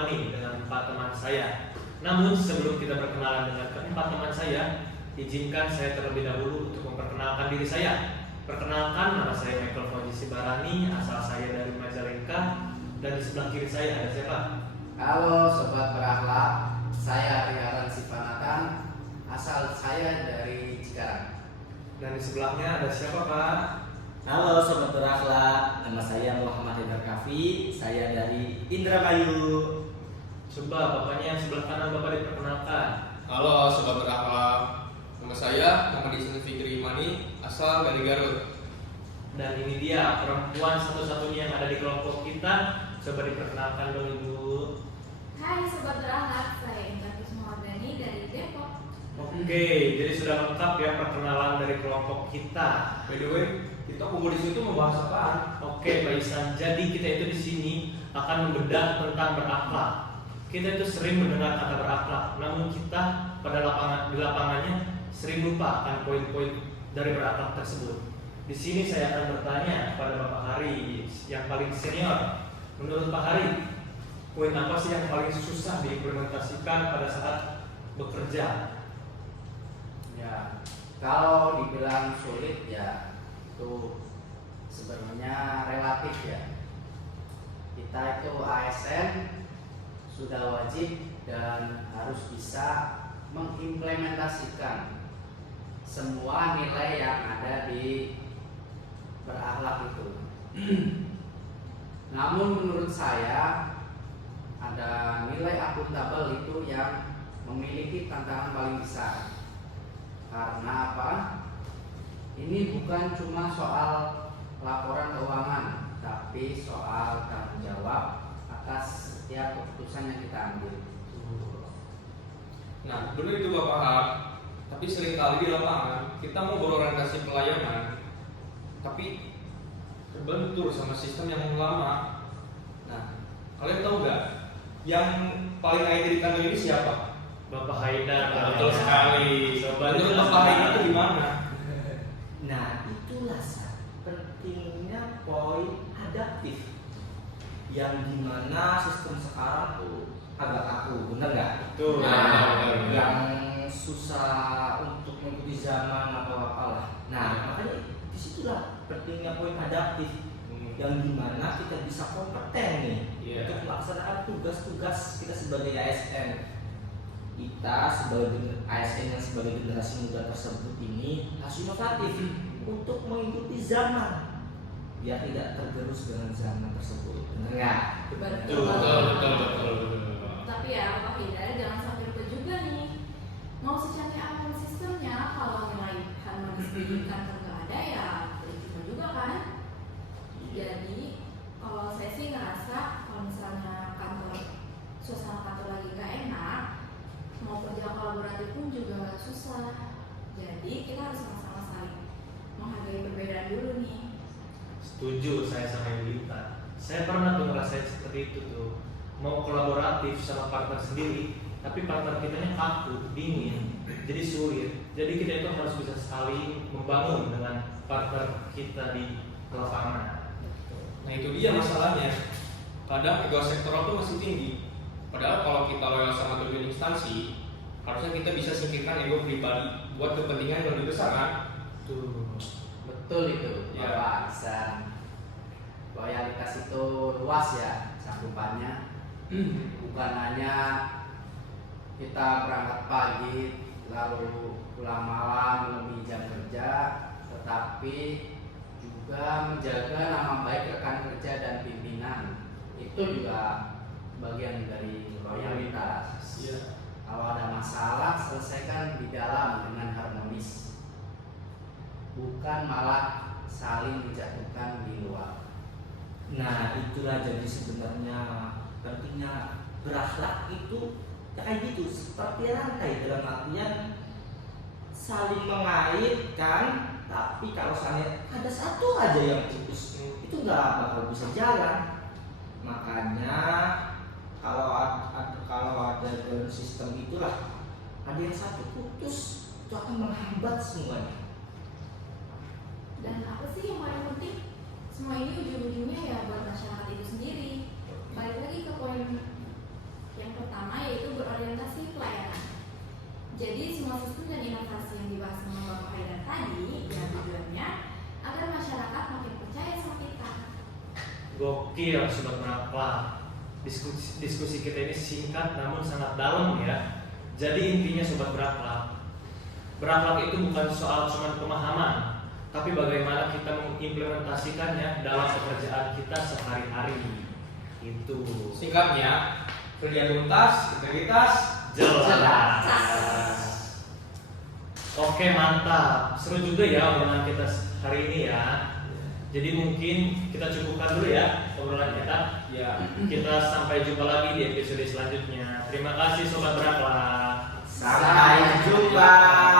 ditemani dengan 4 teman saya. Namun sebelum kita berkenalan dengan keempat teman saya, izinkan saya terlebih dahulu untuk memperkenalkan diri saya. Perkenalkan, nama saya Michael Fauzi Sibarani, asal saya dari Majalengka, dan di sebelah kiri saya ada siapa? Halo sobat berakhlak, saya Riharan Sipanatan, asal saya dari Cikarang. Dan di sebelahnya ada siapa, Pak? Halo sobat berakhlak, nama saya Muhammad Hendra Kafi, saya dari Indramayu. Coba bapaknya yang sebelah kanan Bapak diperkenalkan. Halo sobat berakhlak, nama saya Muhammad Ihsan Fikri Imani, asal dari Garut. Dan ini dia perempuan satu-satunya yang ada di kelompok kita. Coba diperkenalkan dong Ibu. Hai sobat berakhlak, saya Indah Kusmawardani dari Depok. Oke, jadi sudah lengkap ya perkenalan dari kelompok kita. By the way, kita kumpul di situ membahas apaan? Oke, Pak Ihsan. Jadi kita itu di sini akan membedah tentang berakhlak. Kita itu sering mendengar kata berakhlak, namun kita di lapangannya sering lupa akan poin-poin dari berakhlak tersebut. Di sini saya akan bertanya kepada Bapak Hari yang paling senior. Menurut Pak Hari, poin apa sih yang paling susah diimplementasikan pada saat bekerja? Ya, kalau dibilang sulit ya itu sebenarnya relatif ya. Kita itu ASN sudah wajib dan harus bisa mengimplementasikan semua nilai yang ada di berakhlak itu. Namun menurut saya ada nilai akuntabel itu yang memiliki tantangan paling besar. Karena apa? Ini bukan cuma soal laporan keuangan, tapi soal tanggung jawab atas setiap keputusan yang kita ambil. Nah, dulu itu Bapak Hak, tapi seringkali di lapangan kita mau berorientasi pelayanan, tapi terbentur sama sistem yang lama. Nah, kalian tahu nggak yang paling IT di kantor ini siapa? Bapak Haidar. Betul sekali. Coba Menurut dijelaskan. Bapak Haidar itu gimana? Nah itulah pentingnya poin adaptif, yang dimana sistem sekarang tuh agak kaku, bener nggak? Betul. Nah, yang susah untuk mengikuti zaman atau apalah. Nah makanya disitulah pentingnya poin adaptif, yang dimana kita bisa kompeten nih untuk melaksanakan tugas-tugas kita sebagai ASN. Kita sebagai ASN yang sebagai generasi muda tersebut ini harus inovatif untuk mengikuti zaman, biar tidak tergerus dengan zaman tersebut. Benar nggak? Betul. Tapi ya Bapak Hidayat jangan sampai lupa juga nih. Mau secanggih apapun sistemnya, kalau nilai harmonis di kantor nggak ada ya percuma juga kan. Jadi kalau saya sih ngerasa kalau misalnya suasana kantor lagi nggak enak, mau kerja kolaboratif pun juga susah. Jadi kita harus sama-sama saling menghargai perbedaan dulu nih. Setuju saya sama Ibu Lita. Saya pernah tuh ngerasain seperti itu tuh. Mau kolaboratif sama partner sendiri, tapi partner kitanya kaku, dingin, jadi sulit. Jadi kita itu harus bisa saling membangun dengan partner kita di lapangan. Nah itu dia masalahnya. Kadang ego sektoral itu masih tinggi. Padahal kalau kita loyal sama tujuan instansi, harusnya kita bisa singkirkan ego pribadi buat kepentingan yang lebih besar kan? Tuh. Betul itu, Ya. Bapak Ihsan. Loyalitas itu luas ya cakupannya. Bukan hanya kita berangkat pagi lalu pulang malam melebihi jam kerja, tetapi juga menjaga nama baik rekan kerja dan pimpinan. Itu juga bagian dari loyalitas. Kalau ada masalah, selesaikan di dalam dengan harmonis, bukan malah saling menjatuhkan di luar. Nah itulah jadi sebenarnya pentingnya berakhlak itu ya kayak gitu, seperti rantai, dalam artian saling mengaitkan. Tapi kalau misalnya ada satu aja yang putus, itu nggak bakal bisa jalan. Makanya kalau ada dalam sistem itulah ada yang satu putus, itu akan menghambat semuanya. Dan apa sih yang paling penting? Semua ini ujung-ujungnya ya buat masyarakat itu sendiri. Balik lagi ke poin Jadi semua sistem dan inovasi yang dibahas sama Bapak Haidar tadi, ya tujuannya agar masyarakat makin percaya sama kita. Gokil sobat berakhlak. Diskusi kita ini singkat namun sangat dalam ya. Jadi intinya sobat berakhlak, berakhlak itu bukan soal cuma pemahaman, tapi bagaimana kita mengimplementasikannya dalam pekerjaan kita sehari-hari. Itu Singkatnya, kerja tuntas, integritas, jelas. Oke, mantap. Seru juga ya obrolan kita hari ini ya. Jadi mungkin kita cukupkan dulu ya obrolan kita. ya. Kita sampai jumpa lagi di episode selanjutnya. Terima kasih sobat berakhlak. Sampai jumpa.